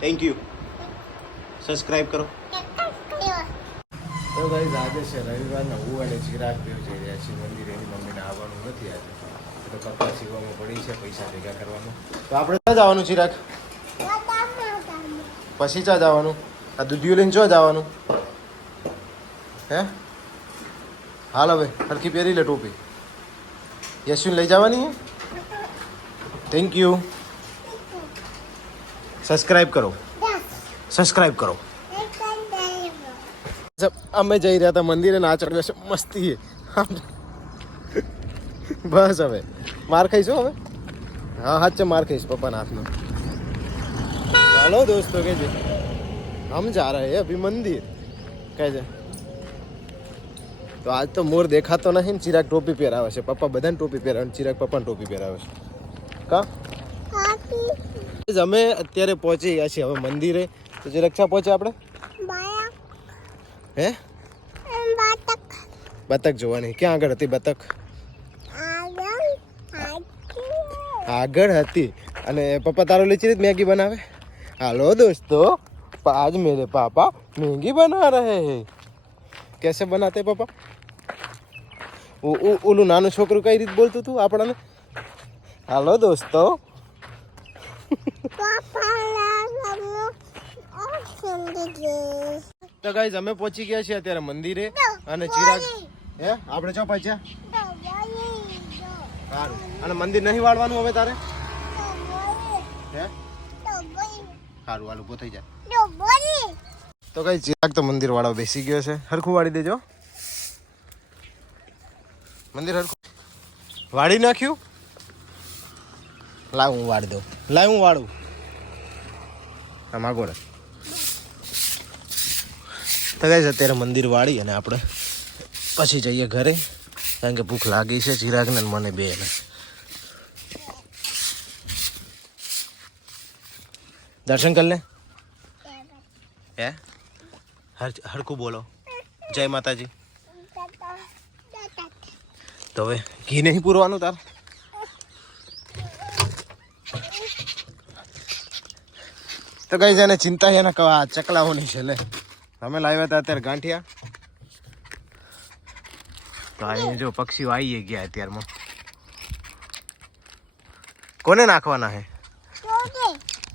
Thank you. Subscribe કરો. તો guys આજે છે રવિવારના હું અને ચિરાગ દેવ જઈ રહ્યા છીએ મંદિરે. એની મમ્મીને આવવાનું નથી આજે, તો કપડાં સીવવામાં પડી છે, પૈસા ભેગા કરવાનું. તો આપણે ક્યાં જવાનું ચિરાગ? પછી ક્યાં જવાનું? આ દૂધિયું લઈને ક્યાં જવાનું? હે હાલ હવે હરખી પહેરી લે ટોપી. યશુને લઈ જવાની હે? Thank you. સબસ્ક્રાઇબ કરો. સબસ્ક્રાઇબ કરો. અમે જઈ રહ્યા હતા મંદિરે, ના ચડ્યો છે મસ્તી. બસ હવે માર ખાઈશું હવે. હા હાચ માર ખાઈશ પપ્પાના હાથમાં. ચાલો દોસ્તો કે છે હમ જા રહે હે અભી મંદિર કહે છે. તો આજ તો મોર દેખાતો નથી ને. ચિરાગ ટોપી પહેરાવે છે, પપ્પા બધાને ટોપી પહેરાવે, ચિરાગ પપ્પાને ટોપી પહેરાવે છે. કા અમે અત્યારે પહોંચી ગયા છીએ હવે મંદિરે. તો ચિરાગ ક્યાં પહોંચ્યા આપણે? હે બતક જોવાની. ક્યાં આગળ હતી બતક? આગળ હતી. અને પપ્પા તારો લીચી મેગી બનાવે. હાલો દોસ્તો, आज मेरे पापा मैगी बना रहे हैं. कैसे बनाते पापा? ઓલું નાનું છોકરું કઈ રીત બોલતું હતું આપણાને? હાલો દોસ્તો. તો ગાઈઝ અમે પહોંચી ગયા છીએ અત્યારે મંદિરે. અને ચિરાગ હે આપણે ચો પહોંચ્યા. સારું. અને મંદિર નહીં વાળવાનું હવે તારે? હે સારું હાલું ઉભો થઈ જાય. તો કઈ ચિરાગ તો મંદિર વાળો બેસી ગયો છે. હરખું વાળી દેજો મંદિર. હરખું વાળી નાખ્યું. લાવ હું વાળી દઉં. લાવ હું વાળું. હા માગો રે. તો કઈ અત્યારે મંદિર વાળી અને આપણે પછી જઈએ ઘરે, કારણ કે ભૂખ લાગી છે ચિરાગને મને બે ને. દર્શન કર લે. હે હરખું બોલો. જય માતાજી. તો હવે ઘી નહીં પૂરવાનું તાર? તો કઈ છે ને ચિંતા છે ને ચકલાઓની છે. લે અમે લાવ્યા હતા અત્યારે ગાંઠિયા. તો અહીંયા જો પક્ષીઓ આવી ગયા અત્યારમાં. કોને નાખવાના હે?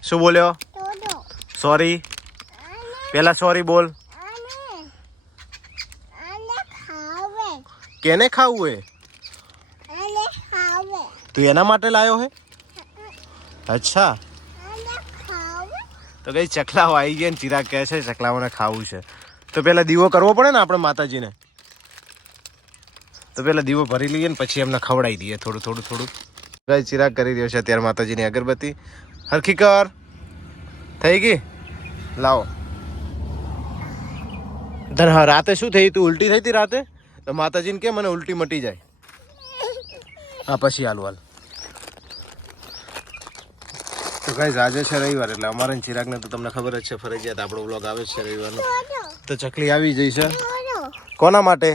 શું બોલ્યો? સોરી. પેલા સોરી બોલ. કેને ખાવું હે? તું એના માટે લાયો હે? અચ્છા. તો કઈ ચકલાઓ આવી ગયા ને ચિરાગ કહે છે ચકલાઓને ખાવું છે. તો પેલા દીવો કરવો પડે ને આપણે માતાજીને. તો પેલા દીવો ભરી લઈએ ને પછી એમને ખવડાવી દઈએ થોડું થોડું થોડું. કઈ ચિરાગ કરી રહ્યો છે અત્યારે માતાજીની અગરબત્તી. હરખી કર. થઈ ગઈ? લાવો. હા રાતે શું થઈ? તું ઉલટી થઈ હતી રાતે? તો માતાજીને કે મને ઉલટી મટી જાય. હા પછી હાલ હાલ. તો ગાઈઝ આજે છે રવિવાર, એટલે અમારે ચિરાગને તો તમને ખબર જ છે ફરજિયાત આપણો વ્લોગ આવે છે રવિવારનો. તો ચકલી આવી જઈ છે. કોના માટે?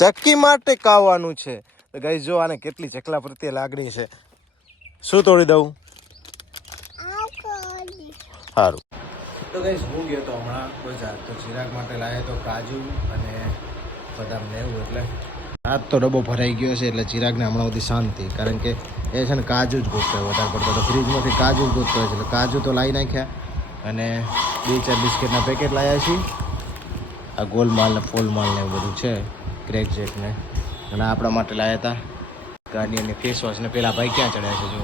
ચક્કી માટે કાવવાનું છે. તો ગાઈઝ જો આને કેટલી ચકલા પ્રત્યે લાગણી છે. શું તોડી દઉં? સારું. તો ગાઈઝ હું ગયો તો હમણાં બજાર, તો ચિરાગ માટે લાવ્યા તો કાજુ અને બદામ ને એવું. એટલે આજ તો ડબ્બો ભરાઈ ગયો છે એટલે ચિરાગને હમણાં સુધી શાંતિ, કારણ કે એ છે ને કાજુ જ ગોતતો હોય વધારે પડતો. તો ફ્રીજમાંથી કાજુ જ ગોતતો હોય છે. એટલે કાજુ તો લાવી નાખ્યા અને 2-4 બિસ્કિટના પેકેટ લાવ્યા છીએ. આ ગોલમાલ ને ફોલમાલ ને એવું બધું છે, ક્રેક જેક ને. અને આપણા માટે લાવ્યા હતા ગાર્નિયરની ફેસ વોશ ને. પેલા ભાઈ ક્યાં ચડ્યા છે જો.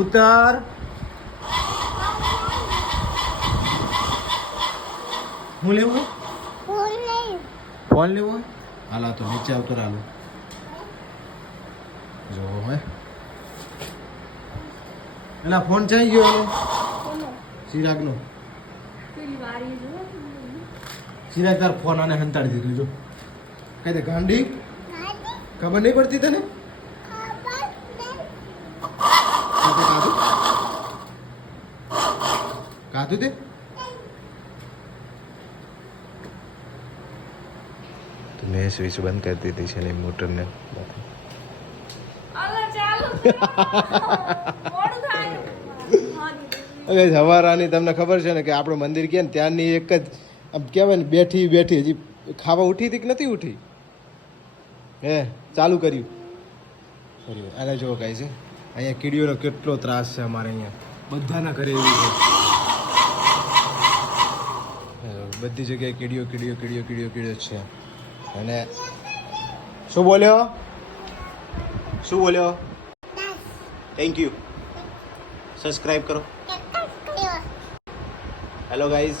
ઉતાર. હું લેવું? ફોન લેવો? હાલા તો નીચે આવતો હાલો. જો હે એલા ફોન ચાઈ ગયો ચિરાગનો. ચિરાગ તાર ફોન આને હંતાડી દીધું જો. કઈ દે ગાંડી. ખબર નહીં પડતી તને? કાધું તે? મેં સ્વિચ બંધ કરી દીધી છે ને મોટરને. હવારાની તમને ખબર છે ને કે આપણું મંદિર કે ને ત્યાંની એક જ આમ કહેવાય ને બેઠી બેઠી હજી ખાવા ઉઠી હતી કે નથી ઉઠી હે ચાલુ કર્યું આને જો કાંઈ છે અહીંયા કીડીઓનો કેટલો ત્રાસ છે અમારે અહીંયા બધાના ઘરે એવી છે બધી જગ્યાએ કીડીઓ કીડીઓ કીડીઓ કીડીઓ કીડીઓ છે અને શું બોલ્યો થેન્ક યુ સબસ્ક્રાઇબ કરો હેલો ગાઈઝ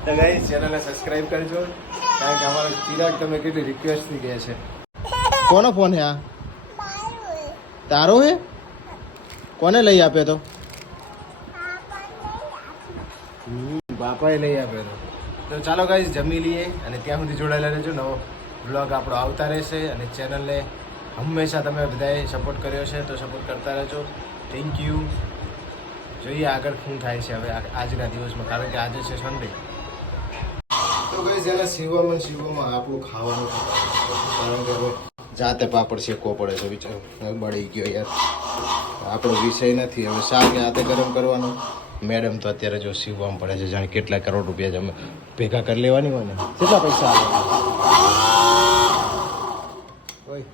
તો ગાઈઝ ચેનલને સબસ્ક્રાઇબ કરજો કારણ કે અમારો ચિરાગ તમે કેટલી રિક્વેસ્ટથી કહે છે કોનો ફોન હે આ તારો હે કોને લઈ આપ્યો તો બાપાએ લઈ આપ્યો તો ચાલો ગાઈઝ જમી લઈએ અને ત્યાં સુધી જોડાયેલા રહેજો નવો બ્લોગ આપણો આવતા રહેશે અને ચેનલને હંમેશા તમે બધાએ સપોર્ટ કર્યો છે તો સપોર્ટ કરતા રહેજો થેન્ક યુ જોઈએ આગળ શું થાય છે હવે આજના દિવસમાં કારણ કે આજે છે સન્ડે તો ગાઈઝ એના શિવમાં આપણું ખાવાનું કારણ કે હવે જાતે પાપડ શેકવો પડે છે વિચારો બળી ગયો યાર આપણો વિષય નથી હવે શાક જાતે ગરમ કરવાનું મેડમ તો અત્યારે જો સીવવામાં પડે છે જાણે કેટલા કરોડ રૂપિયા જ અમે ભેગા કરી લેવાની હોય ને કેટલા પૈસા આવે કોઈ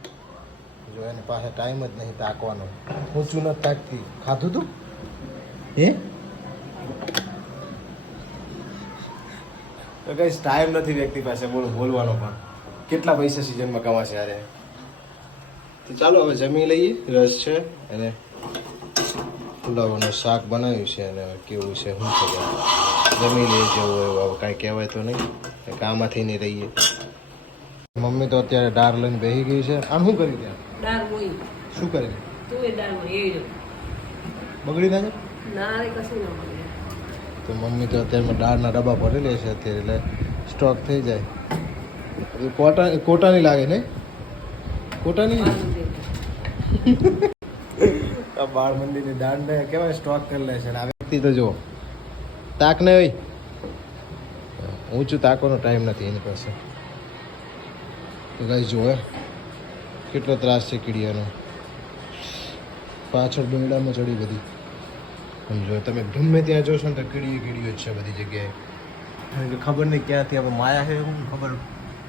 જો એની પાસે ટાઈમ જ નહીં તાકવાનો ઊંચું નથી તાકતી ખાધું તું હે તો કઈ ટાઈમ નથી વ્યક્તિ પાસે બોલવાનો પણ કેટલા પૈસા સિઝનમાં કમાશે યારે તો ચાલો હવે જમી લઈએ રસ છે અને પુલાવનું શાક બનાવ્યું છે અને કેવું છે શું ખબર જમી લઈએ જેવું એવું હવે કાંઈ કહેવાય તો નહીં આમાંથી નહીં રહીએ મમ્મી તો અત્યારે દાળ લઈને બેસી ગઈ છે આમ શું કરી ત્યાં શું કરી બગડી ના તો મમ્મી તો અત્યારે દાળના ડબ્બા ભરી લે છે અત્યારે એટલે સ્ટોક થઈ જાય કોટાની લાગે ને કોટાની આ બાળ મંદિરની દાળને કેવાય સ્ટોક કરી લે છે ને આ વ્યક્તિ તો જો તાક ને હોય ઊંચું તાકવાનો ટાઈમ નથી એની પાસે તો ગાઈસ જો કેટલો ત્રાસ છે કીડીઓનો પાછળ ડોંડામાં ચડી બધી સમજો તમે ગમે ત્યાં જોશો ને તો કીડીઓ જ છે બધી જગ્યાએ કારણ કે ખબર નહીં ક્યાંથી આપણે માયા છે હું ખબર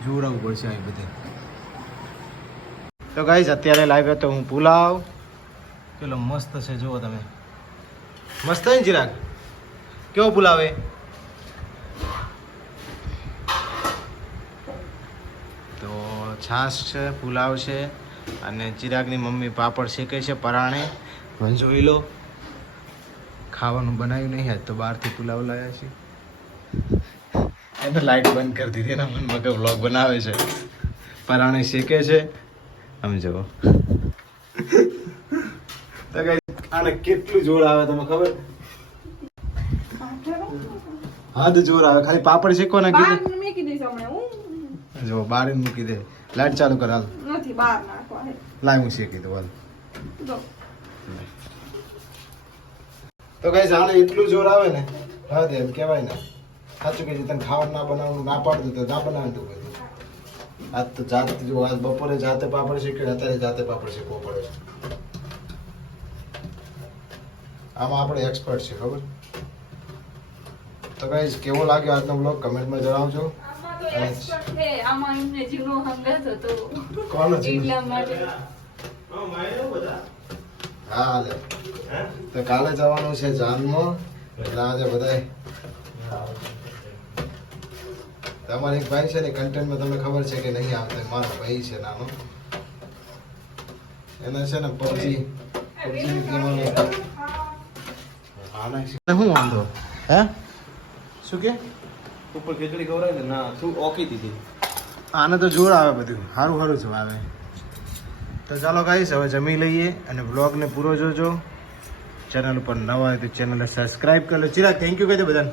જોવડાવવું પડશે આ બધે તો ગાઈસ અત્યારે લાવ્યો તો હું પુલાવ પેલો મસ્ત છે જુઓ તમે મસ્ત ને ચિરાગ કેવો પુલાવ એ તો છાશ છે પુલાવ છે અને ચિરાગની મમ્મી પાપડ શેકે છે પરાણે જોઈ લો ખાવાનું બનાવ્યું નહીં આજ તો બહારથી પુલાવ લાવ્યા છે એને લાઈટ બંધ કરી દીધી એના મનમાં કે વ્લોગ બનાવે છે પરાણે શેકે છે આમ જુઓ આને કેટલું જોર આવે તમે ખબર હાથ જોર આવે ખાલી પાપડ શેકો ને કીધું જો બાર મૂકી દે લાઈટ ચાલુ કર હાલ લાઈ હું શેકી દઉં હાલ તો ગાઈસ આને એટલું જોર આવે ને હા દે એમ કહેવાય ને સાચું કે તને ખાવાનું ના બનાવવાનું ના પાડતું તો ના બનાવતું કીધું આજ તો જાતે જો આજ બપોરે જાતે પાપડ શેક્યો અત્યારે જાતે પાપડ શેકવો પડે છે આમાં આપણે એક્સપર્ટ છે ખબર તો ગાઈસ કેવો લાગ્યો આજનો બ્લોગ કમેન્ટમાં જણાવજો કોનો હા તો કાલે જવાનું છે જાનમાં એટલે આજે બધા તમારે એક ભાઈ છે ને કન્ટેન્ટમાં તમને ખબર છે કે નહીં આવતા મારો ભાઈ છે નાનો એને છે ને પબજી શું વાંધો હે શું કે ઉપર ખીચડી ખવડાય ને ના શું ઓકી દીધી આને તો જોર આવે બધું સારું સારું જ આવે તો ચાલો ગાઈસ હવે જમી લઈએ અને બ્લોગને પૂરો જોજો ચેનલ ઉપર નવા હોય તો ચેનલને સબસ્ક્રાઇબ કરી લો ચિરાગ થેન્ક યુ કહી દે બધાને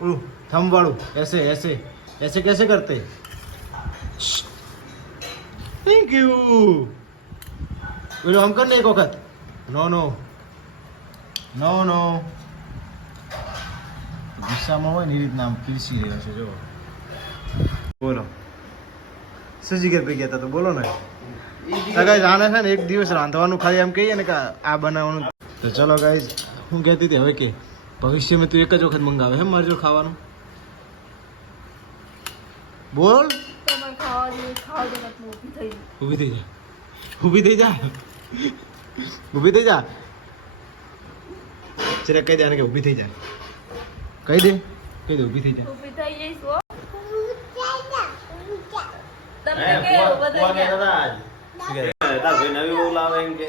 ઓલું થંબ વાળું એસે એસે એસે कैसे करते थैंक यू बोलो हम करने एक वक्त नो नो नो नो ગુસ્સામાં હોય ને એ રીતના આમ પીરસી રહ્યો છે જો બોલો શું જીગર પી ગયા હતા તો બોલો ને ગાઈઝ આને છે ને એક દિવસ રાંધવાનું ખાલી એમ કહીએ ને કે આ બનાવવાનું. તો ચલો ગાઈઝ, હું કહેતી હતી હવે કે ભવિષ્યમાં તું એક જ વખત મંગાવે હે મારે જો ખાવાનું. બોલ. ઊભી થઈ જા, ઊભી થઈ જા, ઊભી થઈ જા. ચિરાગ કહી દે આને કે ઊભી થઈ જા. કહી દે ઊભી થઈ જા. નવી બહુ લાવે એમ કે